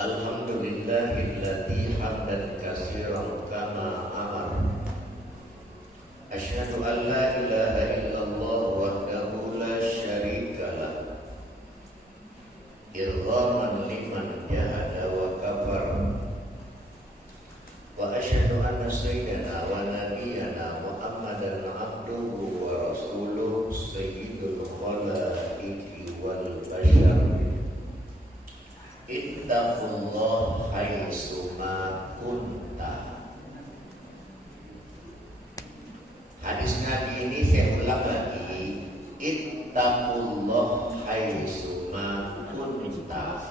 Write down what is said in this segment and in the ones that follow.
Alhamdulillahilladzi hamdan katsiran kama amar. Asyhadu an la ilaha illallah wahdahu la syarika lah. Irghaman liman jahada wa kafar. Wa asyhadu anna sayyidana wa nabiyyana Muhammadan abduhu wa rasuluhu sayyidul khalaiqi wal bashar. Ittaqullah haitsu ma kunta. Hadis Nabi ini saya ulang lagi. Ittaqullah haitsu ma kunta.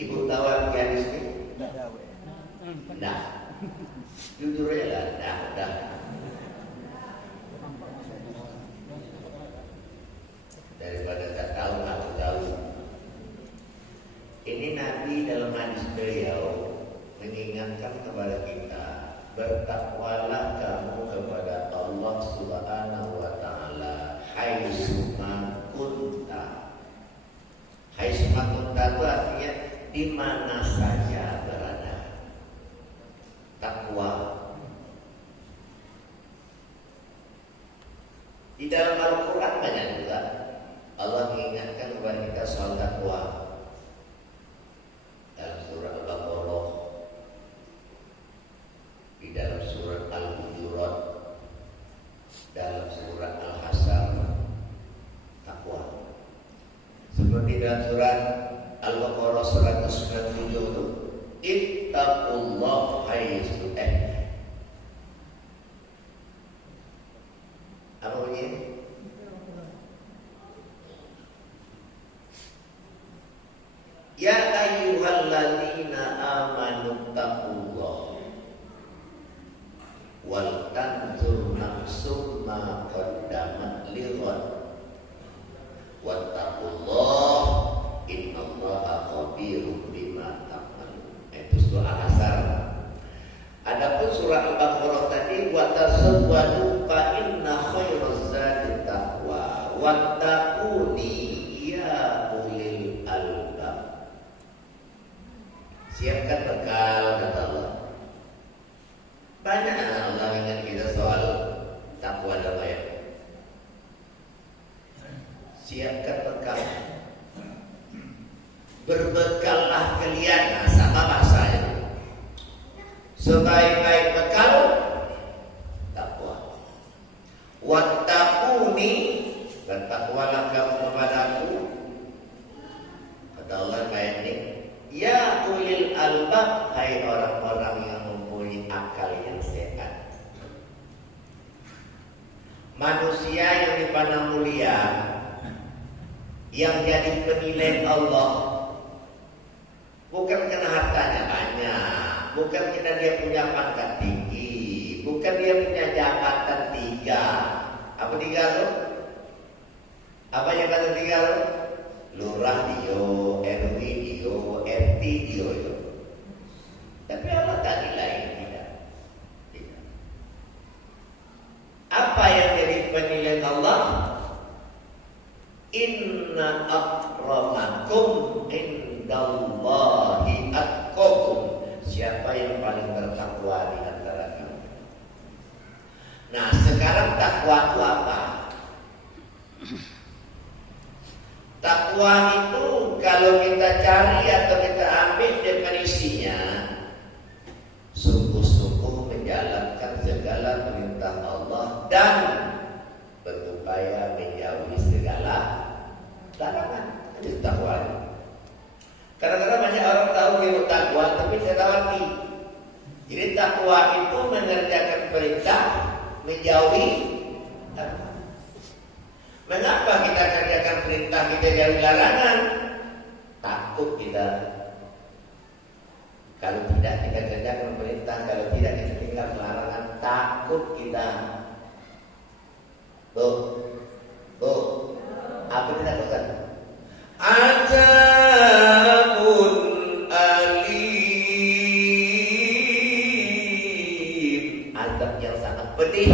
Ibu tahu arti hadis ini? Tidak. Jujur ya lah, dah. Daripada tak tahu, aku tahu. Ini Nabi dalam hadis beliau mengingatkan kepada kita, bertakwalah kamu kepada Allah Subhanahu wa taala haitsu ma kunta. Haitsu ma kunta itu artinya di mana saja berada. Takwa. Di dalam Al-Qur'an banyak juga Allah mengingatkan kepada kita soal takwa. Dalam surah Al-Baqarah, di dalam surat Al-Hujurat, dalam surat Al-Hasyr, takwa. Seperti dalam surat Al-Baqarah 197 itu, ittaqullah haitsu apa bunyinya? Ya ayyuhalladzina amanu taqullah wal tanzur nafsum ma qaddamat lighad wattaqullah innallaha khabirum bima ta'malun. Itu surah Al-Hasyr. Adapun surah Al-Baqarah tadi wa tasawwadu fa inna khairaz zadi taqwa wattaquni ya ulil albab. Siapkan bekal, kata Allah. Banyak Allah ingat kita soal takwa dalam ayat. Siapkan bekal. Berbekallah kalian, sama bahasanya. Sebaik-baik bekal takwa. Wattaquni, bertakwalah kamu kepadaku. Kata Allah ayat ini, ya ulil albab, hai orang-orang yang mempunyai akal yang sehat. Manusia yang dipandang mulia, yang jadi penilai Allah, bukan karena hartanya banyak, bukan karena dia punya pangkat tinggi, bukan dia punya jabatan 3. Apa 3 itu? Apa jabatan 3 itu? Lurah dio, RW dio, RT dio itu. Tapi Allah tak nilai, tidak. Apa yang jadi penilaian Allah? Inna akramakum indallahi atqakum. Siapa yang paling bertakwa di antara kamu? Nah, sekarang takwa itu apa? Takwa itu kalau kita cari atau kita ambil definisinya, sungguh-sungguh menjalankan segala perintah Allah dan berupaya menjauhi segala larangan. Itu takwa. Kadang-kadang banyak orang tahu ilmu takwa tapi tidak tahu arti. Jadi takwa itu mengerjakan perintah, menjauhi larangan. Mengapa kita kerjakan perintah, kita jauhi larangan? Takut kita. Kalau tidak kita kerjakan perintah, kalau tidak kita tinggal larangan, takut kita. Apa kita lakukan? Azabun alim. Azab yang sangat pedih.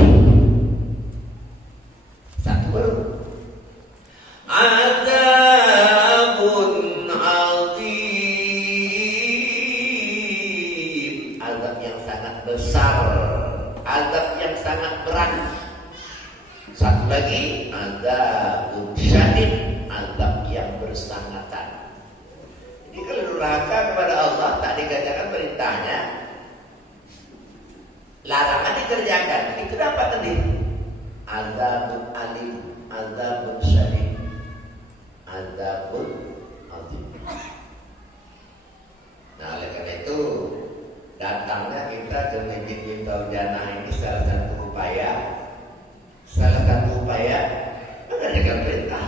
Satu baru. Azabun azim. sangat berat. Satu lagi, azabun syadid, azab yang bersangatan. Ini kalau durhaka kepada Allah, tak dikerjakan perintahnya, larangan dikerjakan, itu dapat tadi azabun alim, azabun syadid, azabun azim. Nah, oleh karena itu datangnya kita ke Masjid Miftahul Jannah ini salah satu upaya mengerjakan perintah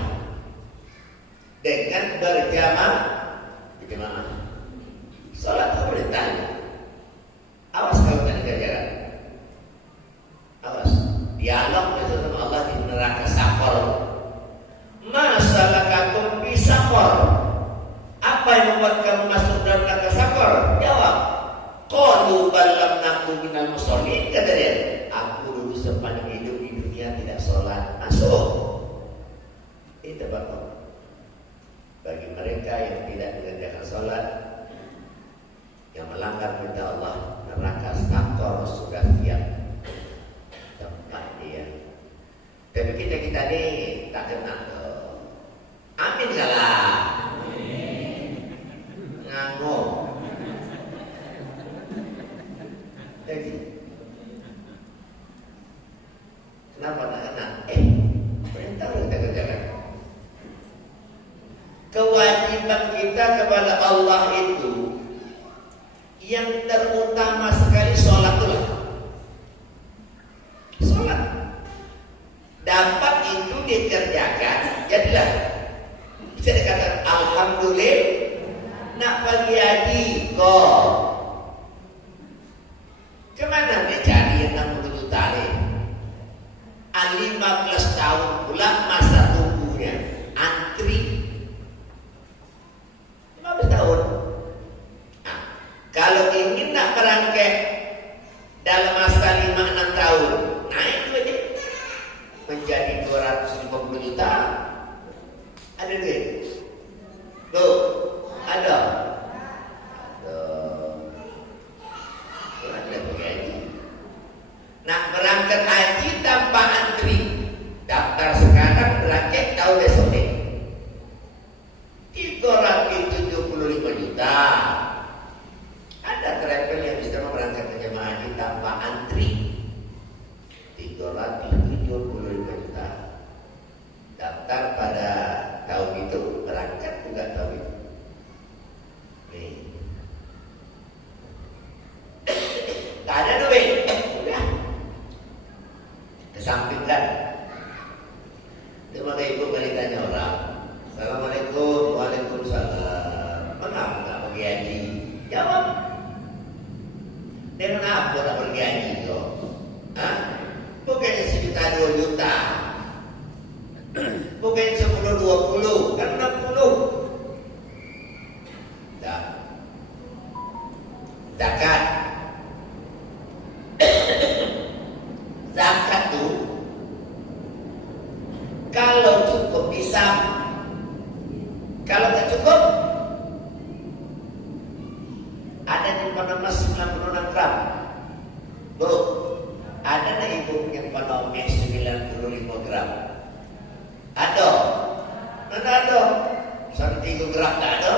dengan berjamaah. Bagaimana? Salat itu perintahnya. Awas kalau tidak dikerjakan. Awas. Dialog itu sama Allah di neraka Sakor. Masalahkakum bi Sakor. Apa yang membuat kamu masuk dalam neraka Sakor? Jawab. Qalu bal lam naku minal musallin, kata dia. Aku dulu sepanjang hidup di dunia tidak sholat. Masuk. Itu bapak. Bagi mereka yang tidak mengerjakan sholat, yang melanggar perintah Allah, neraka Sakor sudah siap tempat dia. Tapi kita ini tak kenal. Amin salah. Nganggur. Jadi, kenapa tak kenal? Perintah kita kerjakan. Kewajiban kita kepada Allah itu yang terutama sekali sholat itulah. Sholat dapat itu dikerjakan, jadilah bisa dikatakan alhamdulillah. Nak pagi haji kok kemana dia cari yang 60 juta ni? 15 tahun pula masa tunggunya, antri 15 tahun. Nah, kalau ingin nak berangkat dalam masa 5-6 tahun, naik saja menjadi 250 juta. Ada duit? Tuh, ada. Ada begini. Nak berangkat haji tanpa antri, daftar sekarang, berangkat tahun besok ni 375 juta. Ada travel yang bisa berangkat ke jemaah haji tanpa antri 375 juta. Daftar pada tahun itu, berangkat juga tahun itu. Nih. Tak ada duit, sudah kesampingkan. Terima kasih ibu kali tanya orang. Assalamualaikum, waalaikumsalam. Mengapa tak pergi haji? Jawab. Dengan apa tak pergi haji tu? Bukannya 1 juta 2 juta, bukan 10-20, kan 60. Tak. Zakat. Zakat tu kalau cukup bisa, kalau tak cukup ada yang pada emas 96 gram. Bu, ada nak ibu yang pada emas 95 gram. Ada? Mana ada? 1 gram tak ada.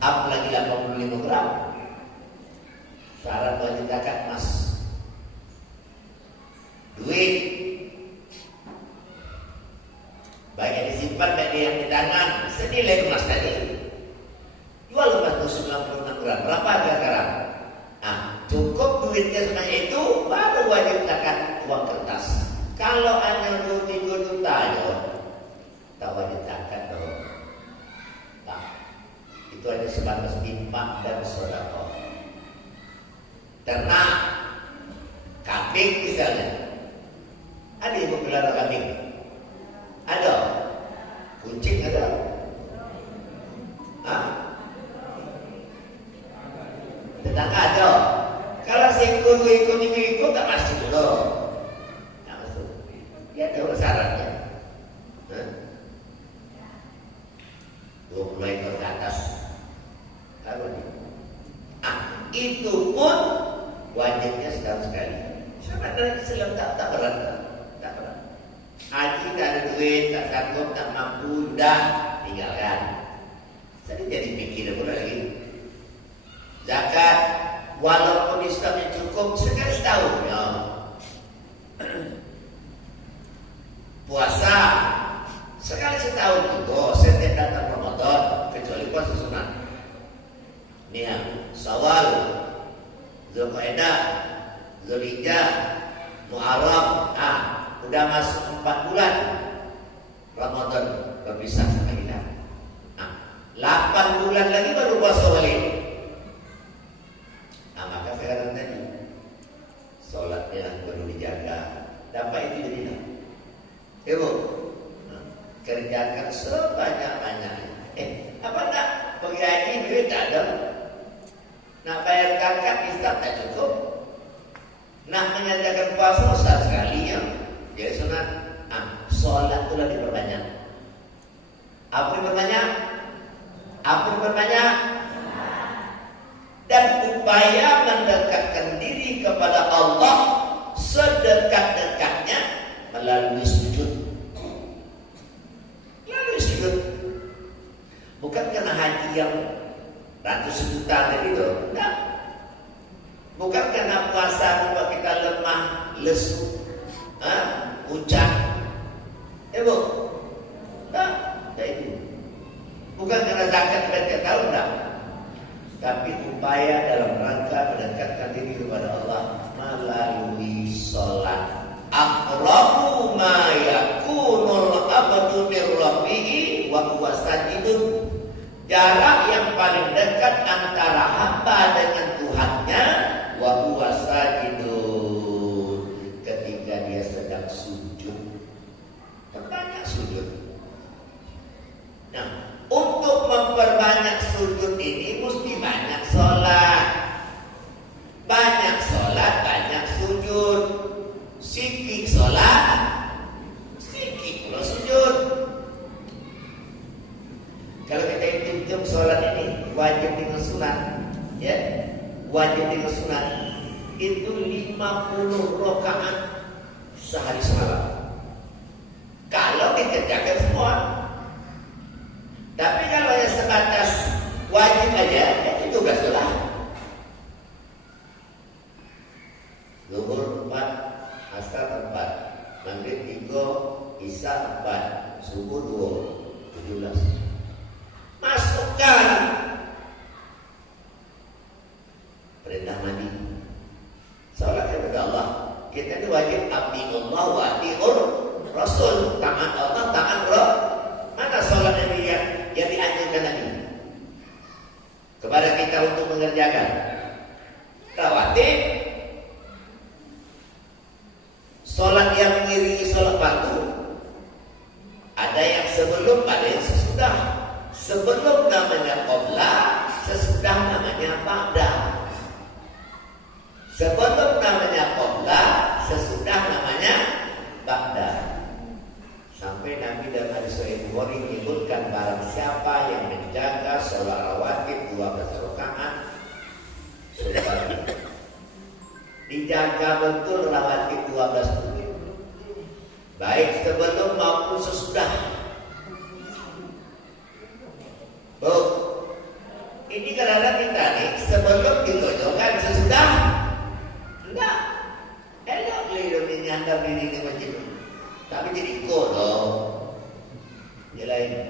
Apalagi 85 gram. Syarat wajib zakat emas. Duit baik yang disimpan, baik yang di tangan, senilai emas tadi. Jual emas itu 96 gram. Berapa harga sekarang? Cukup duitnya sebanyak itu, baru wajib zakat uang kertas. Kalau hanya 2-3 juta aja, tak wajib zakat dong. Tak. Itu hanya sebatas infak dan sedekah. Ternak, kambing misalnya. Ada ibu pelihara kambing? Ada? Kucing ada? Tetangga ada? Kalau seekor ikut tak masuk dulu. Tak masuk. Dia ada syaratnya. 20 ekor ke atas. Itu pun wajibnya setahun sekali. Sama dalam Islam tak berat, tak berat. Haji tak ada duit, tak sanggup, tak mampu, sudah tinggalkan. Saya jadi pikir pula lagi. Zakat, walaupun Islamnya cukup sekali setahun, ya. Puasa sekali setahun juga, setiap datang Ramadan, kecuali puasa sunat. Ini ya, Syawal, Zulqa'dah, Zulhijjah, Muharram, udah masuk 4 bulan Ramadan berpisah sama kita. 8 bulan lagi baru puasa balik. Maka sekarang tadi sholatnya perlu dijaga. Dapat itu jadi lah. Ibu, kerjakan sebanyak-banyaknya. Apa nak pergi haji duit tak ada? Nak bayar zakat Islam tak cukup? Nak menjalankan puasa susah sekali ya. Jadi sunat, sholat itu lebih berbanyak. Apa diperbanyak? Apa diperbanyak? Dan upaya mendekatkan diri kepada Allah sedekat-dekatnya melalui sujud. Melalui sujud. Bukan karena haji yang ratus juta tadi itu. Enggak. Bukan karena puasa membuat kita lemah, lesu, ucap. Bu, enggak, itu. Bukan karena zakat kita tahu enggak. Tapi upaya dalam rangka mendekatkan diri kepada Allah melalui sholat. Aqrabu ma yakunul abdu min rabbih wa huwa sajidun. Jarak yang paling dekat antara hamba dengan Tuhannya wa huwa sajidun, ketika dia sedang sujud. Perbanyak sujud. Nah, untuk memperbanyak sujud ini mesti banyak sholat. Banyak sholat, banyak sujud. Sikit sholat, sikit pula sujud. Kalau kita hitung sholat ini wajib dengan sunat, ya, wajib dengan sunat itu 50 rakaat sehari semalam. Kalau dikerjakan semua. Tapi kalau yang sebatas wajib aja, itu tugaslah. Zuhur 4, asar 4, maghrib 3, isya 4, subuh 2, 17. Masukkan perintah mandi. Salat kepada Allah. Kita itu wajib abdi Allah wa abdiur Rasul. Taat Allah, taat Rasul. Mana salat yang dianjurkan tadi kepada kita untuk mengerjakan? Rawatib, salat yang mengiringi salat fardu. Ada yang sebelum, ada yang sesudah. Sebelum namanya qabla, sesudah namanya ba'da. Sebelum namanya qabla, sesudah namanya ba'da. Sampai Nabi dalam hadis Sahih Bukhari menyebutkan barang siapa yang menjaga sholat rawatib 12 rakaat, sudah dijaga betul rawatib 12 menit, baik sebelum maupun sesudah. Bu, ini kadang-kadang kita nih sebelum ditonjolkan, sesudah enggak. Elok lihat ini anda berdiri di masjid. Tapi jadi kodok nilai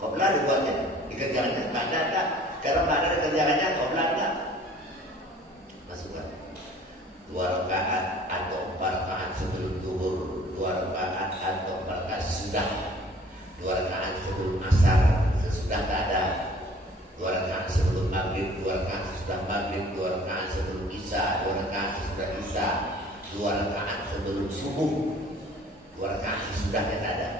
qabla dibuatnya, dikerjakannya ba'da tak. Karena ba'da dikerjakannya qabla tak. Masukkan 2 rakaat atau 4 rakaat sebelum zuhur, 2 rakaat atau 4 rakaat sesudah, 2 rakaat sebelum asar, sesudah tak ada, 2 rakaat sebelum maghrib, 2 rakaat sesudah maghrib, 2 rakaat sebelum isya, 2 rakaat sesudah isya, 2 rakaat sebelum subuh, 2 rakaat sesudahnya tak ada.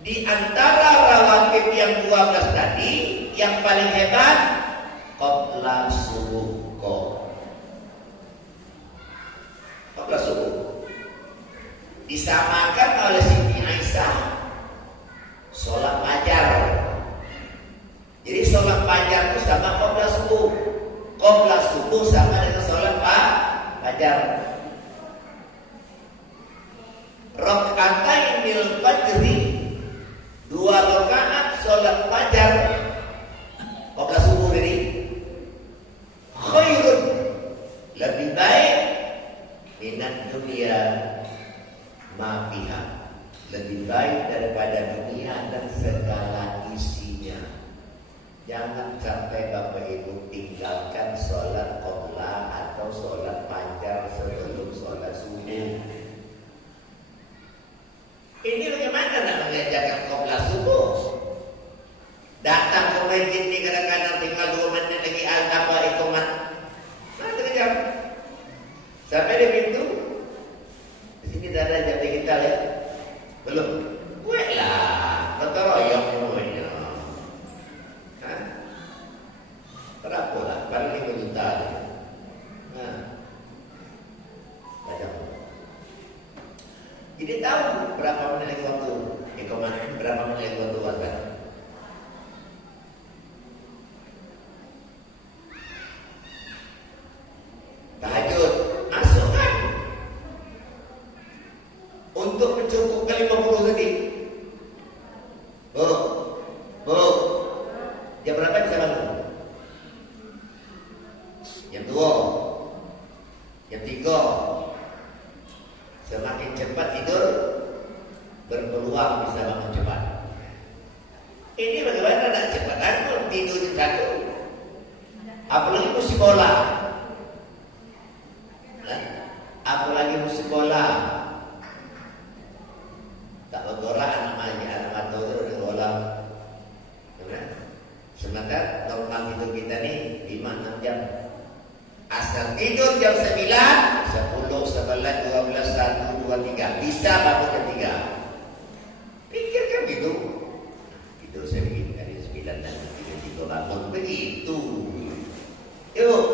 Di antara rawatib yang 12 tadi, yang paling hebat qabla subuh. Qabla subuh disamakan oleh Siti Aisyah sholat fajar. Jadi sholat fajar itu sama qabla subuh. Qabla subuh sama dengan ibu tinggalkan sholat qobla atau sholat fajar sebelum sholat subuh. Ini bagaimana nak mengajarkan qobla subuh? Datang ke masjid ni kadang-kadang tinggal 2 menit lagi apa ikomat. Mana terjam? Sampai di pintu. Di sini dah ada jam digital ya? Belum? Buat lah. Kata royong semuanya. Hah? Berapa lah? Paling 5 juta. Nah. Banyak. Jadi tahu berapa menit lagi waktu? Ikomat berapa menit lagi waktu azan? Tahajud masukkan untuk mencukupkan 50 tadi. Bu, jam berapa bisa bangun? Jam 2, jam 3. Semakin cepat tidur, berpeluang bisa bangun cepat. Ini bagaimana nak cepat bangun tidur jam 1? Apalagi musim bola. Apalagi musim bola. Tak bergora anak mata itu udah bola. Sementara normal tidur kita ni 5-6 jam. Asal tidur jam 9, 10, 11, 12, 1, 2, 3 bisa bangun jam 3. Pikirkan gitu. Tidur saya begini kali 9 dan 3 bangun begitu. Yuk.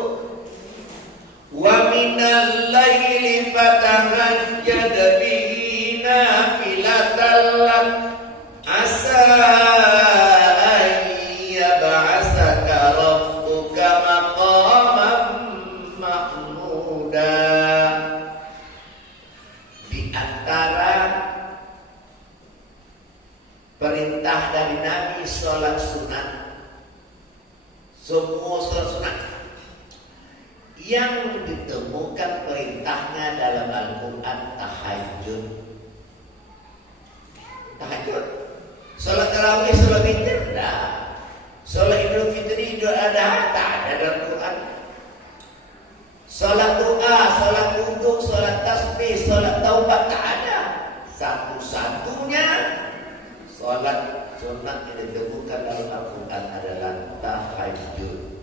Wa minal laili fatahajjad bihi nafilatan lak asa an yab'asaka rabbuka maqaman mahmuda. Di antara perintah dari Nabi sholat sunat, semua sholat sunat yang ditemukan perintahnya dalam Al-Quran tahajud. Tahajud. Salat tarawih, salat witir, dah. Salat Idul Fitri, Idul Adha, tak ada dalam Quran. Salat doa, salat wudhu, salat tasbih, salat taubat, tak ada. Satu-satunya salat sunat yang ditemukan dalam Al-Quran adalah tahajud.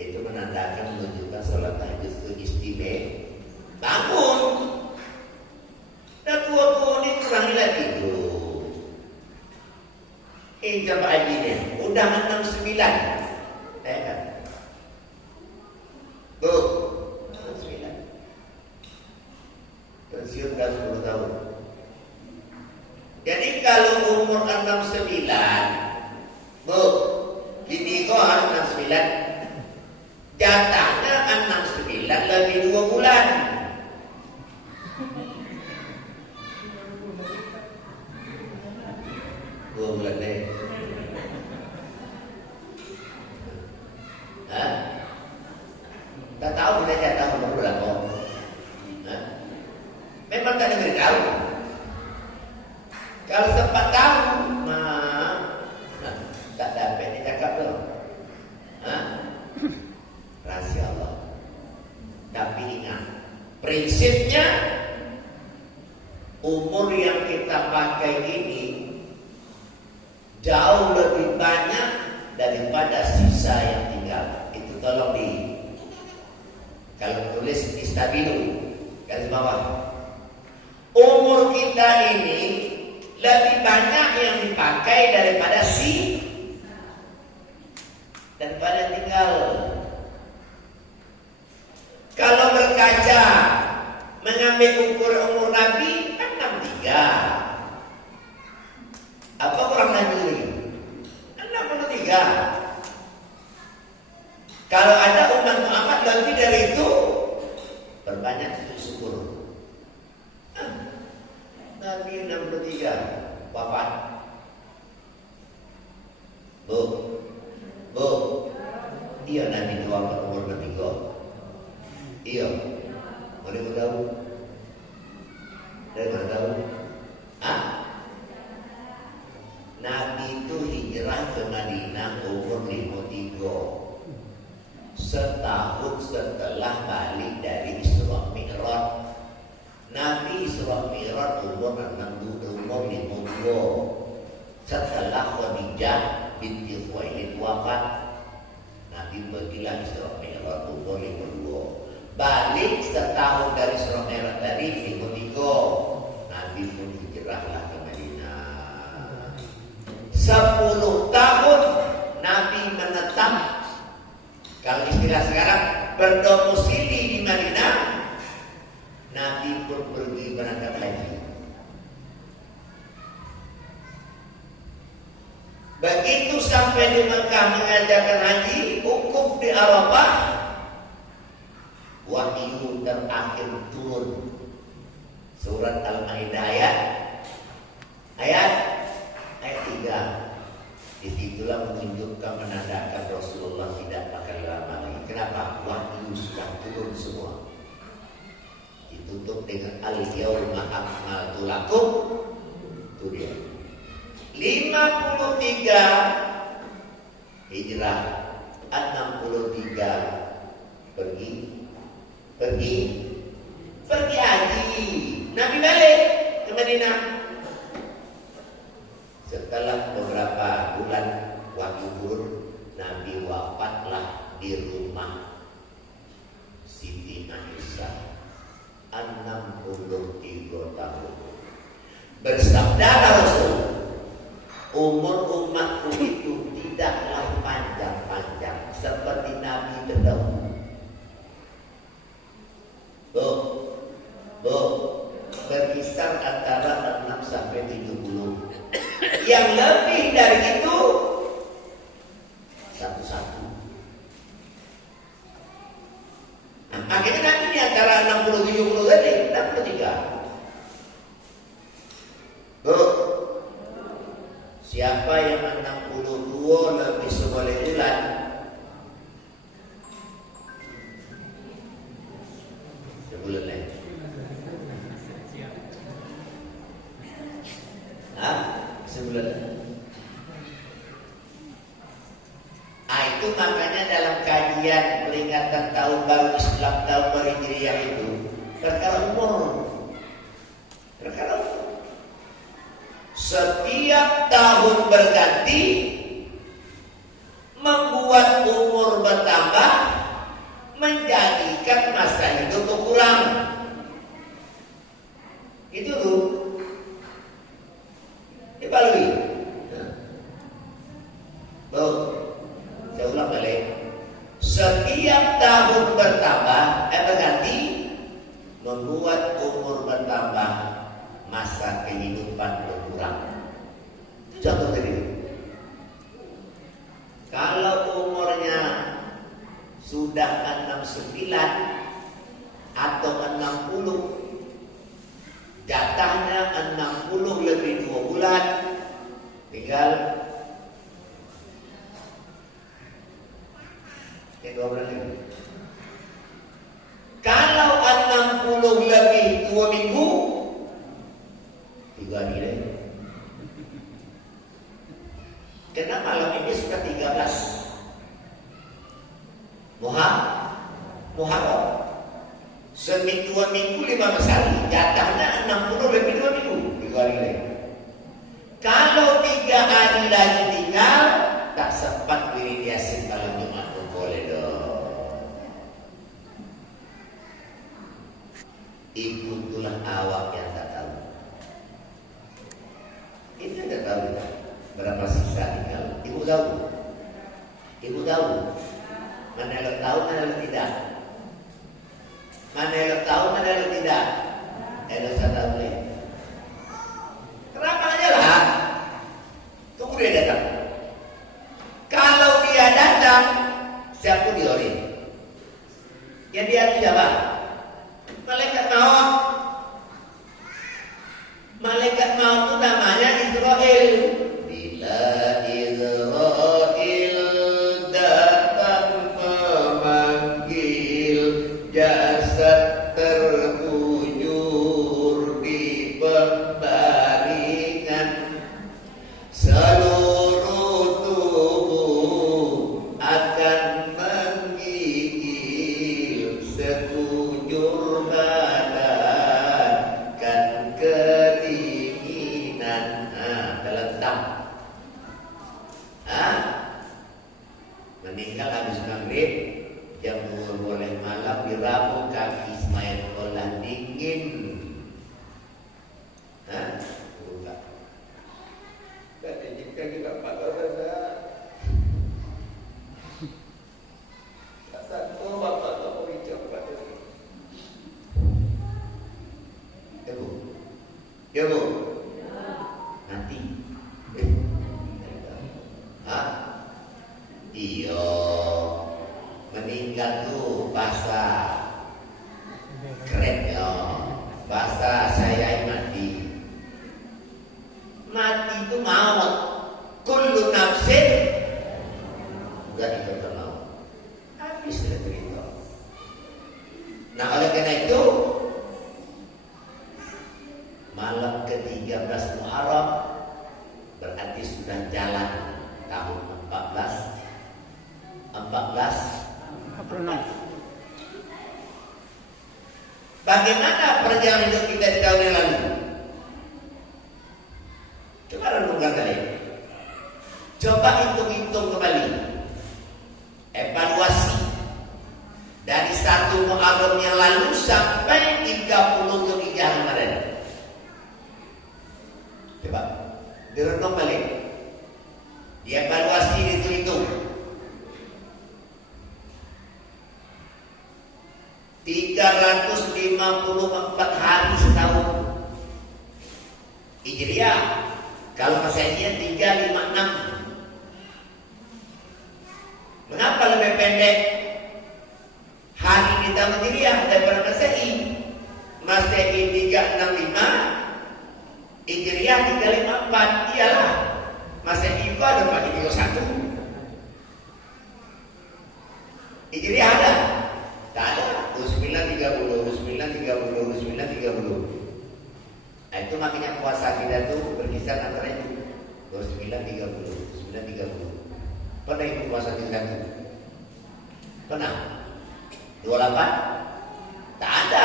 Itu menandakan menunjukkan sholat tahajud itu istimewa. Bangun. Dan tua-tua ini kurang lagi tidur. Jam pagi ni udah 6-9. Kan? Bu, 6-9. Pensiun dah 10 tahun. Jadi kalau umur 6-9, bu, gini kok 6-9. Jatahnya 6-9 lebih 2 bulan. Dua bulan deh. Hah? Tak tahu kita jatah umur berapa. Hah? Memang tak ada beritahu. Kalau sempat tahu, tak dapat dia cakap tu. Hah? Rahasia Allah. Tapi ingat, prinsipnya umur yang kita pakai ini jauh lebih banyak daripada sisa yang tinggal. Itu tolong kalau tulis di stabilo garis bawah. Umur kita ini lebih banyak yang dipakai daripada tinggal. Kalau berkaca mengambil ukur umur Nabi kan 63. Apa kurang Nabi? 63. Kalau ada umat Muhammad lebih dari itu, berbanyak syukur. Nabi 63 wafat. Bu, iya Nabi wafat umur bertiga. Iya, mana tahu? Dari mana tahu? Nabi itu hijrah ke Madinah umur 53. Montigo. Setahun setelah balik dari Isra Mi'raj. Nabi Isra Mi'raj umur 52. Setelah Khadijah binti Khuwailid wafat, Nabi pergilah Isra Mi'raj umur 52. Balik setahun dari Isra Mi'raj dari 53. Nabi pun hijrahlah ke Madinah. 10 tahun Nabi menetap, kalau istilah sekarang, berdomisili di Madinah. Nabi pun pergi berangkat haji. Begitu sampai di Mekah mengajarkan haji, wukuf di Arafah, wahyu terakhir turun. Surat Al-Maidah ayat 3. Disitulah menunjukkan, menandakan Rasulullah tidak pakai lama lagi. Kenapa? Wahyu sudah turun semua. Ditutup dengan al-yawma akmaltu lakum. Itu dia. 53 hijrah, 63 pergi haji. Nabi balik ke Madinah. Setelah beberapa bulan wahyu turun, Nabi wafatlah di rumah Siti Aisyah, 63 tahun. Bersabda Rasul, umur umatku itu tidaklah panjang-panjang seperti Nabi terdahulu. Berkisar antara 6 sampai 70. Yang lebih dari itu satu-satu. Nah, akhirnya nanti di antara 60-70 tadi 63. Siapa yang 62 lebih seboleh bulan? Sebulan lagi. Sebulan lagi. Itu makanya dalam kajian peringatan tahun baru Islam, tahun baru Hijriah itu perkara umur. Setiap tahun berganti membuat umur bertambah, menjadikan masa hidup berkurang. Itu tuh dibalui. Saya ulang balik. Setiap tahun berganti membuat umur bertambah, masa kehidupan berkurang. Itu contoh tadi. Kalau umurnya sudah 69 atau 60, jatahnya 60 lebih 2 bulan, tinggal 2 bulan lagi. Kalau 60 lebih 2 minggu, 3 hari lagi. Karena malam ini sudah 13 Muharram. Seminggu 2 minggu 15 hari, jatahnya 60 lebih 2 minggu, 3 hari lagi. Kalau 3 hari lagi tinggal, tak sempat wirid Yasin kalau Jumat boleh dong. Ikutulah awak yang tak tahu. Itu tidak tahu berapa sisa tinggal. Ibu tahu. Mana yang tahu, mana yang tidak. Mana yang tahu, mana yang tidak. Saya tahu boleh. Kenapa aja lah? Tunggu dia datang. Kalau dia datang, siapa diorin? Yang dia itu siapa? Malaikat maut. Malaikat maut itu namanya Israel. Bila Israel datang memanggil, jasad terbujur di pembaringan, seluruh tubuh akan Hah? Meninggal habis maghrib, jam 2 boleh malam diramu kaki Ismail Kolan dingin. Hah? Buka. Kata jika kita pakai rasa. Satu bapak tak boleh cepat. Ya bu, ya bu, nanti. Hah? Iyo, meninggal tuh bahasa keren ya, bahasa saya mati. Mati itu maut. Kullu nafsin gak dikata maut. Habis cerita. Nah oleh karena itu malam ke-13 Muharram berarti sudah jalan tahun 46. Bagaimana perjalanan hidup kita di tahun yang lalu? Coba renungkan kalian. Coba hitung-hitung kembali. Evaluasi dari 1 Muharram yang lalu sampai 30 Zulhijjah kemarin. Coba direnung balik. Dievaluasi itu. 354 hari setahun. Hijriah. Kalau Masehinya 356. Mengapa lebih pendek hari di tahun Hijriah daripada Masehi? Masehi 365, Hijriah 354. Iyalah, Masehi itu ada bagi 31. Hijriah ada? Tak ada. 2930. Nah, itu makanya puasa kita tuh berkisar antara itu 2930. Pernah ikut puasa 31? Pernah? 28? Tak ada.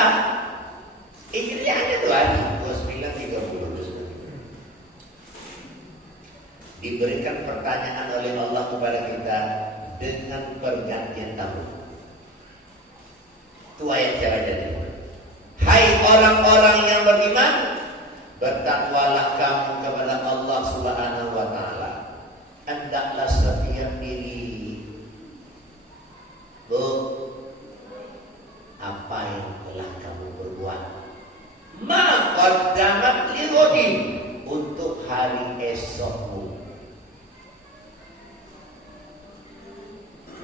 Hijriah aja tuh hari 2930. Diberikan pertanyaan oleh Allah kepada kita dengan pergantian tahun. Itu ayat saya baca tadi. Hai orang-orang yang beriman, bertakwalah kamu kepada Allah Subhanahu wa taala. Hendaklah setiap diri apa yang telah kamu berbuat. Ma qaddamat li ghadin, untuk hari esokmu.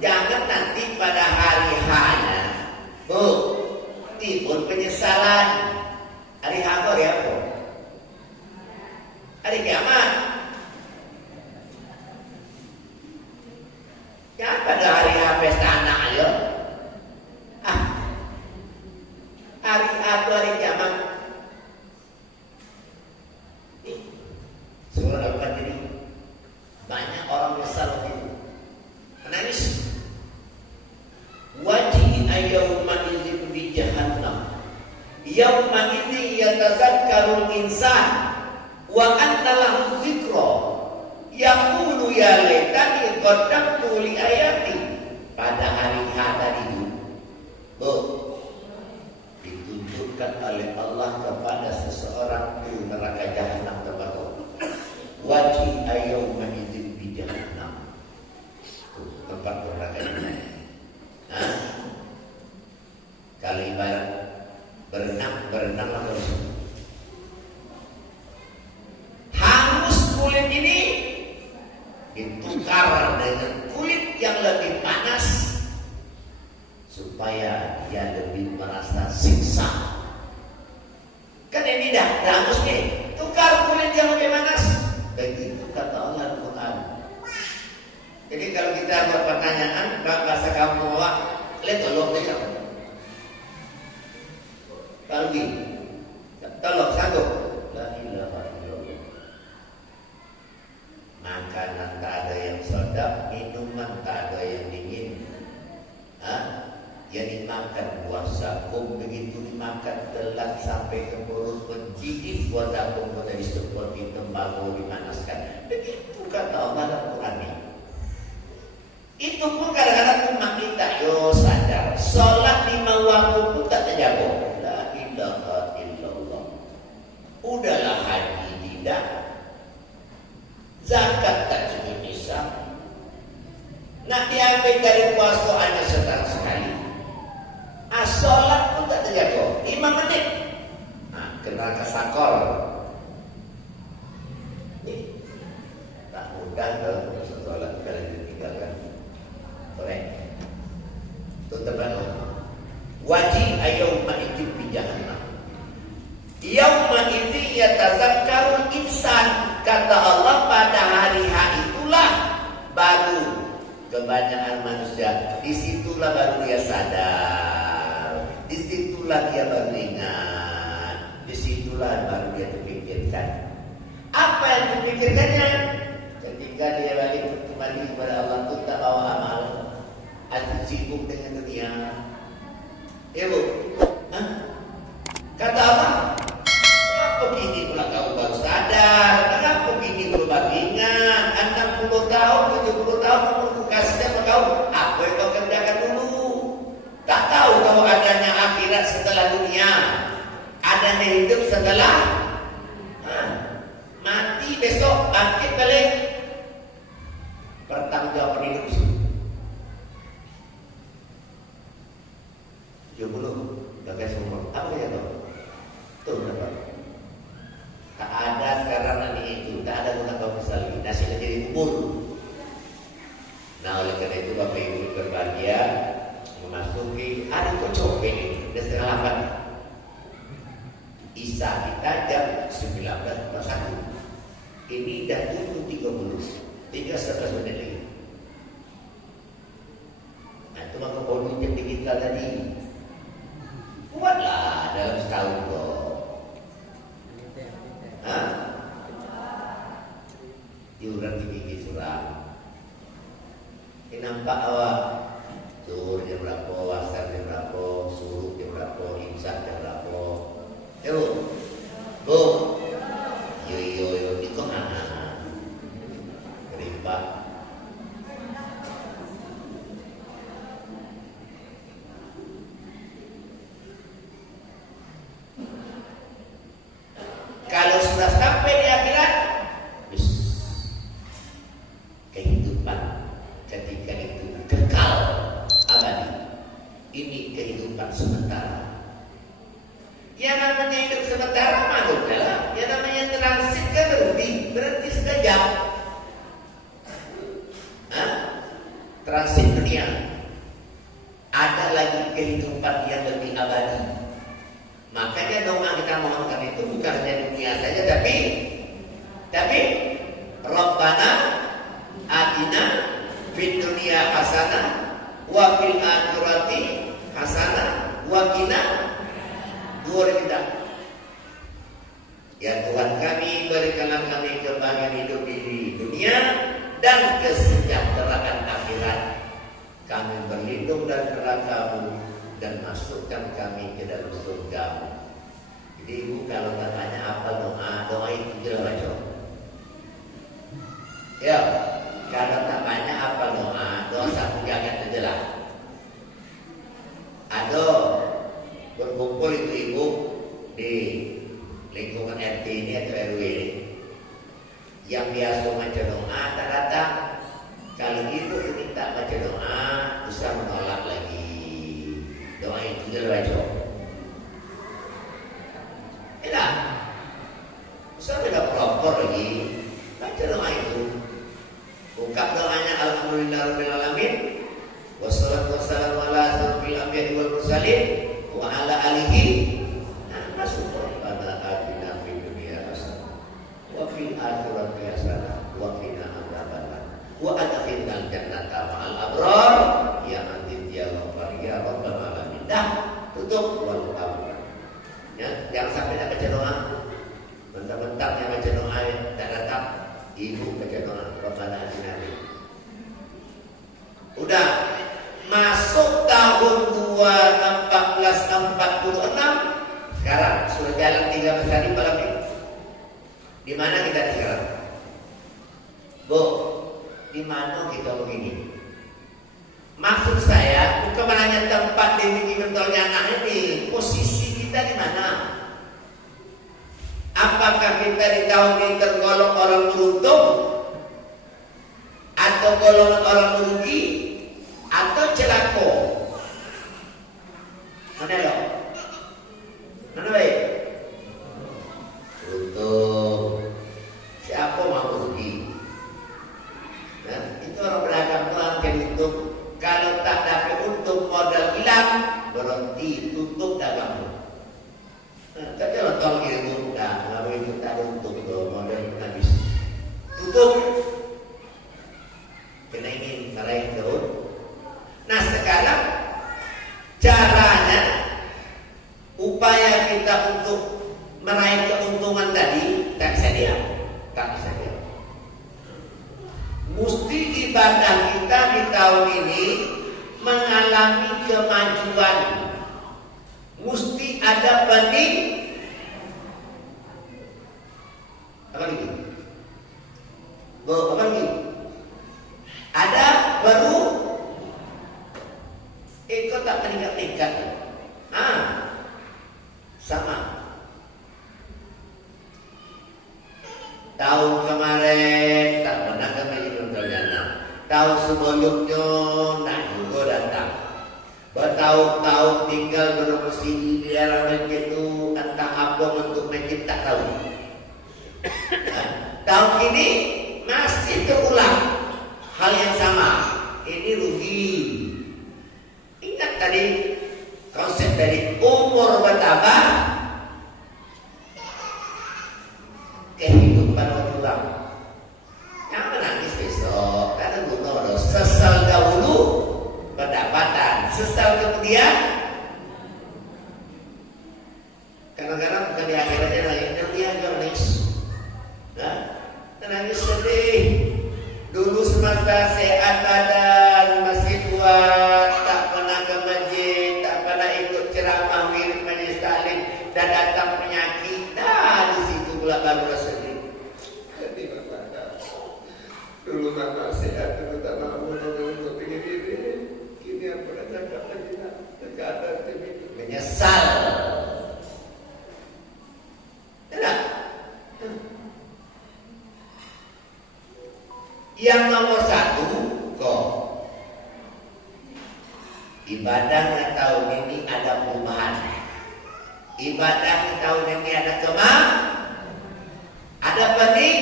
Jangan nanti pada hari hanya timbul penyesalan. Hari Hakor ya, hari kiamat. Ya pada hari pesta anak ayo. Hari atau hari kiamat. Surah Al-Fatihah ini banyak orang menyesal itu. Menangis. Wajib ayyawma idzin bi jahannam. Yawma idzin yatazakkarul insan wa anna lahu dzikra. Yaqulu ya laitani qaddamtu li ayati. Pada hari tadi itu ditunjukkan oleh Allah kepada seseorang di neraka jahanam terbakar. Wajib ayyawma idzin bi jahannam. Tempat neraka jahanam. Kalau ibarat berenang harus hangus kulit ini ditukar dengan kulit yang lebih panas supaya dia lebih merasa siksa. Kan ini dah hangus nih, tukar kulit yang lebih panas. Begitu kata Allah Al-Quran. Jadi kalau kita buat pertanyaan bahasa kamu lihat tolong deh kamu. Kalbi, tolong sanggup. La ilaha illallah. Makanan tak ada yang sedap, minuman tak ada yang dingin. Yang dimakan buah zakum, begitu dimakan telan sampai ke perut menjijik. Buah zakum menjadi seperti tembakau dipanaskan. Begitu kata Allah dalam Quran ini. Itu pun kadang-kadang umat kita yo sadar sholat 5 waktu pun tak terjaga. La ilaha illallah. Udahlah haji tidak, zakat tak cukup nisab, nak diambil dari puasa hanya setahun sekali. Sholat pun tak terjaga 5 menit. Kena kesakol. Tak mudah kalau sholat kalau ditinggalkan. Correct. Tutup lagi. Wajib yauma idzin fi jahannam. Yauma idzin yatazakkarul insan. Kata Allah pada hari itulah baru kebanyakan manusia. Disitulah baru dia sadar. Disitulah dia baru ingat. Disitulah baru dia terpikirkan. Apa yang dipikirkannya? Ketika dia balik kembali kepada Allah itu tak bawa amal, atau sibuk dengan dunia. Bu, kata Allah, kenapa begini pula kau baru sadar? Kenapa begini kau baru ingat? 60 tahun, 70 tahun aku kasih sama kau. Apa yang kau kerjakan dulu? Tak tahu kau adanya akhirat setelah dunia, adanya hidup setelah mati, besok bangkit balik. Pertanggungjawaban hidup sih. 70 dah kasih umur. Apa ya tuh? Tuh dapat. Tak ada sekarang nanti itu, tak ada guna kau misalnya nasi jadi kubur. Nah oleh karena itu Bapak Ibu berbahagia memasuki hari kocok ini dan setengah 8. Isa kita jam 19.01. Ini dah 7.30. 3-11 menit lagi. Nah itu maka bodoh yang kita tadi. Buatlah dalam setahun kok. Iuran tinggi suram. Ini nampak awak zuhur jam berapa, asar jam berapa, suruh jam berapa, imsak jam berapa. Ya bu, yo itu berimpak. Kalau sudah sampai di akhirat, kehidupan ketika itu kekal abadi. Ini kehidupan sementara. Yang namanya hidup sementara makhluklah. Yang namanya transit kan berhenti sekejap. Transit dunia. Ada lagi kehidupan yang lebih abadi. Makanya doa kita mohonkan itu bukan hanya dunia saja, tapi Rabbana atina fid dunya hasanah wa fil akhirati hasanah wa qina adzabannar. Ya Tuhan kami, berikanlah kami kebahagiaan hidup di dunia dan kesejahteraan akhirat. Kami berlindung dari neraka-Mu dan masukkan kami ke dalam surga-Mu. Jadi Ibu kalau tanya apa doa itu jelas aja. Ya, kalau tanya apa doa satu jangan jelas. Ada berkumpul itu Ibu di lingkungan RT ini atau RW ini. Yang biasa baca doa tak datang. Kalau Ibu minta baca doa, bisa menolak lagi. Doa itu jelas aja. Tidak. Bisa tidak proper lagi. Baca doa itu. Buka doanya alhamdulillahirabbil alamin. Wassalatu wassalamu ala asyrofil anbiya'i wal mursalin wa ala alihi. Masuk pada atina fid dunya hasanah wa fil akhirati hasanah wa qina adzabannar wa adkhilnal jannata ma'al abrar ya aziz ya ghafar ya rabbal alamin. Dah tutup wal amin. Ya, jangan sampai tak baca doa. Bentar-bentar yang baca doa tak datang. Ibu baca doa Rabbana atina. Udah masuk tahun 1446. Sekarang sudah jalan 13 hari malam ini. Di mana kita sekarang? Bu, di mana kita begini? Maksud saya bukan menanya tempat di mentolnya anak ini, posisi kita di mana? Apakah kita di tahun ini tergolong orang beruntung atau golongan orang merugi atau celaka? Mana lo? Mana baik? Beruntung. Siapa mau merugi? Nah, itu orang beragam Tuhan yang untung. Kalau tak dapat untung modal hilang, berhenti tutup dagang. Tapi kalau tol gitu, kalau itu tak ada untung, modal habis. Tutup. Kena ingin meraih daun. Nah sekarang caranya, upaya kita untuk meraih keuntungan tadi tak bisa diam, tak bisa diam. Mesti ibadah kita di tahun ini mengalami kemajuan. Mesti ada benih. Apa lagi? Apa lagi? Ada baru. Kok tak meningkat-tingkat? Sama. Tahun kemarin tak pernah kami mengerjakan. Tahun sebelumnya tak juga datang. Bertahun-tahun tinggal bermusik di dalam masjid itu, entah apa untuk masjid tak tahu. Tahun ini masih terulang hal yang sama. Ini rugi. Ingat tadi konsep dari umur bertambah, kehidupan berkurang. Yang menangis besok karena guna sesal dahulu pendapatan, sesal kemudian kadang-kadang bukan di akhiratnya lagi, dia nangis, nangis sedih. Dulu semasa sehat badan, masih kuat, tak pernah ke masjid, tak pernah ikut ceramah wirid majelis taklim, dan datang penyakit, di situ pula baru sedih. Dulu mama sehat, dulu tak mampu, dulu pengen ini, kini aku dah cakap lagi nak, terkadang menyesal. Tidak. Yang nomor satu, kok ibadahnya tahun ini ada perubahan. Ibadahnya tahun ini ada ada pening.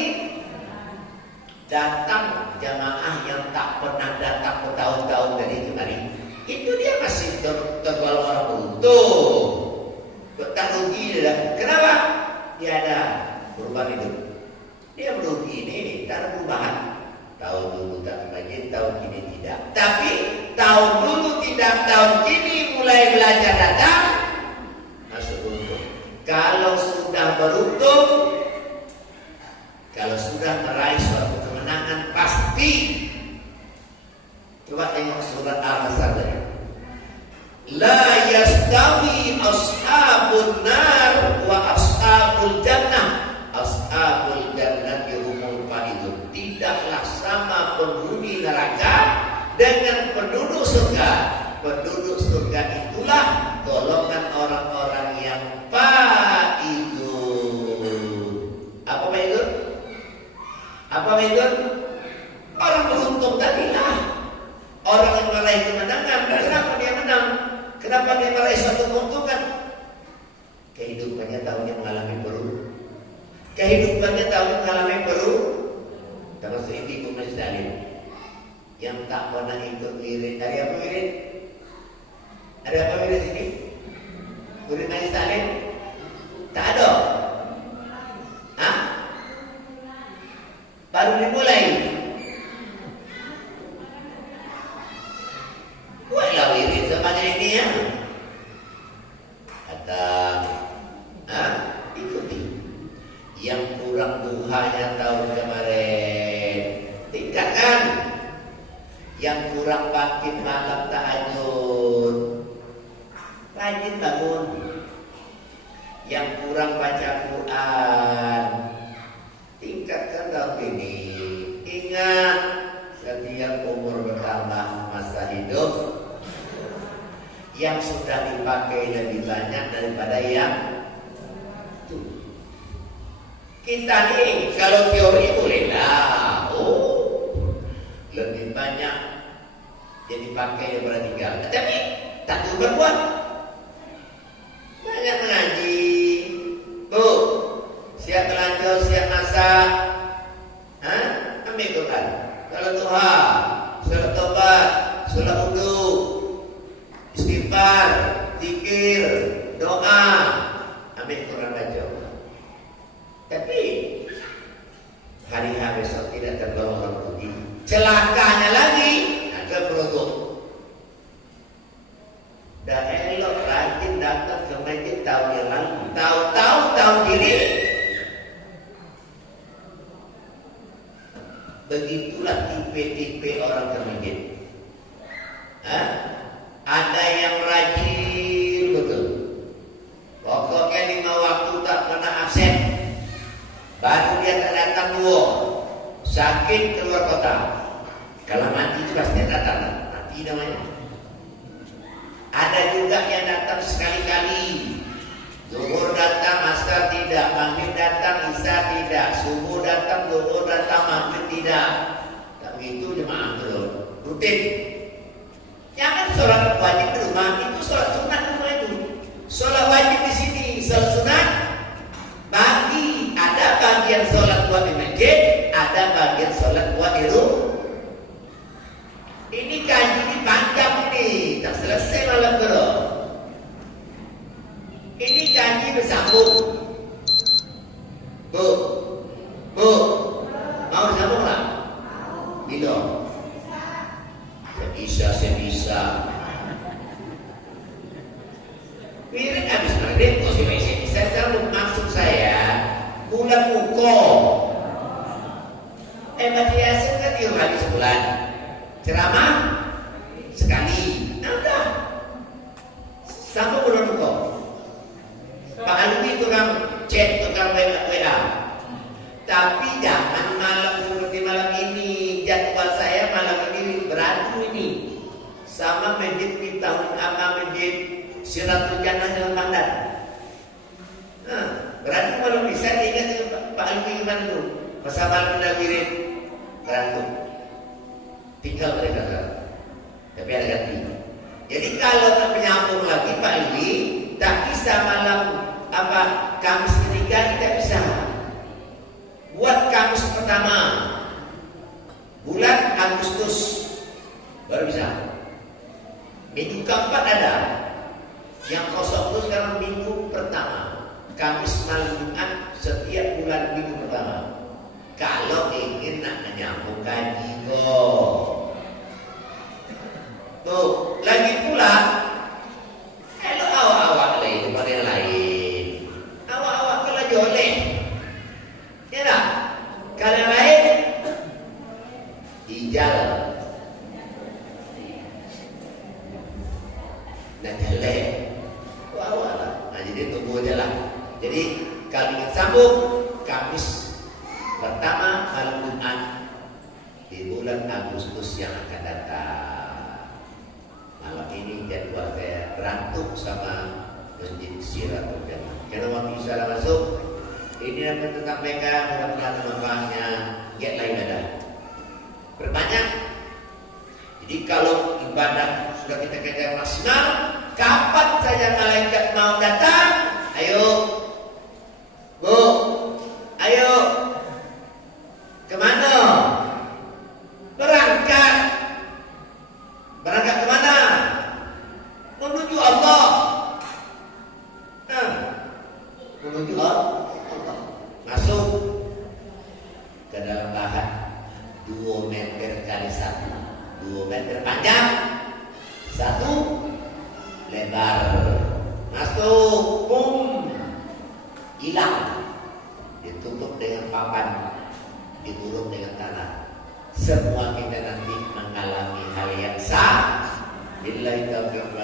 Datang jamaah yang tak pernah datang bertahun-tahun dari kemarin. Itu dia masih tergolong orang beruntung. Tak rugi dia. Kenapa? Dia ada perubahan hidup. Dia merugi ini tak ada perubahan. Tahun dulu tak masjid, tahun kini tidak. Tapi tahun dulu tidak, tahun kini mulai belajar datang, masuk beruntung. Kalau sudah beruntung, kalau sudah meraih suatu kemenangan, pasti. Coba tengok surat Al-Masad. La yastawi ashabun nar wa ashabul jannah. Ashabul jannati humul faizun. Tidaklah sama penghuni neraka dengan penduduk surga. Penduduk surga itulah golongan orang-orang yang faizun. Apa faizun? Apa faizun? Orang beruntung tadilah. Orang yang meraih kemenangan. Kenapa dia menang? Kenapa dia meraih suatu keuntungan? Kehidupannya tahunnya mengalami berubah. Kehidupannya tahunnya mengalami berubah. Termasuk ibu Masjid Alim yang tak pernah ikut wirid. Ada apa wirid? Ada apa wirid sini? Wirid Masjid Alim? Tak ada. Baru dimulai. Buatlah wirid semacam ini ya. Datang, ikuti. Yang kurang duhanya tahun kemarin, tingkatkan. Yang kurang bangkit malam tahajud, rajin bangun. Yang kurang baca Quran, tingkatkan tahun ini. Ingat, setiap meninggal umur bertambah, masa hidup yang sudah dipakai lebih banyak daripada yang itu. Kita nih kalau teori boleh lah, lebih banyak yang dipakai daripada tinggal. Tapi tak tahu berbuat. Banyak mengaji, siap belanja, siap masak, ambil Quran, salat duha, salat taubat, salat wudu, istighfar, zikir, doa, ambil Quran baca. Tapi hari besok tidak tergolong orang putih. Celakanya lagi ada produk. Dan elok rajin datang ke masjid tahun yang lalu, tahu-tahu tahun ini. Begitulah tipe-tipe orang ke masjid. Ada yang rajin betul. Pokoknya 5 waktu tak pernah absen. Baru dia tak datang dua. Sakit keluar kota. Kalau mati itu pasti datang. Mati namanya. Ada juga yang datang sekali-kali. Zuhur datang, asar tidak, maghrib datang, isya tidak, subuh datang, zuhur datang, maghrib tidak. Tapi itu jemaah betul, rutin. Jangan sholat wajib di rumah, itu sholat sunat di rumah itu. Sholat wajib di sini, sholat sunat. Bagi ada bagian sholat buat di masjid, ada bagian sholat buat di rumah. Ini kaji ini panjang nih, tak selesai malam bro. Ini kaji bersambung. Bu, mau bersambung lah? Bila? Saya bisa. Wirid habis maghrib, kok saya selalu maksud saya bulan muko. Baca Yasin kan 3 kali sebulan. Ceramah sekali. Nah udah. Sampai bulan muko. Pak Alwi tukang chat, tukang WA. Tapi jangan malam seperti malam ini. Jadwal saya malam ini beradu ini sama masjid di tahun apa, masjid Siratul Jannah Jalan Pandan. Beradu kalau bisa ingat Pak Alwi gimana tuh? Masa malam wirid beradu. Tinggal mereka kan. Tapi ada ganti. Jadi kalau menyambung lagi Pak Alwi, tak bisa malam apa Kamis ketiga tidak bisa. Buat Kamis pertama bulan Agustus baru bisa. Minggu keempat ada. Yang kosong itu sekarang minggu pertama. Kamis malam Jumat setiap bulan minggu pertama. Kalau ingin nak menyambung gaji tuh lagi pula. Kalau awak-awak lain pada yang lain, awak-awak kalau joleh, ya tak? Kalau yang lain, hijal, dan jelek, awak lah. Nah, jadi tunggu aja lah. Jadi kalau ingin sambung, Kamis pertama malam Jumat di bulan Agustus yang akan datang. Malam ini jadwal saya berantuk sama Masjid Siratul Jannah. Karena waktu bisa masuk, ini akan tetap mereka mudah-mudahan manfaatnya giat lain ada. Berbanyak. Jadi kalau ibadah sudah kita kejar maksimal, kapan saja malaikat mau datang, ayo, Bu, ayo, kemana? Berangkat. Berangkat kemana? Menuju Allah. Menuju Allah. Masuk ke dalam lahat 2 meter kali 1, 2 meter panjang, 1 lebar. Masuk, hilang, ditutup dengan papan, diturun dengan tanah. Semua kita nanti mengalami hal yang sama. Billahi taufiq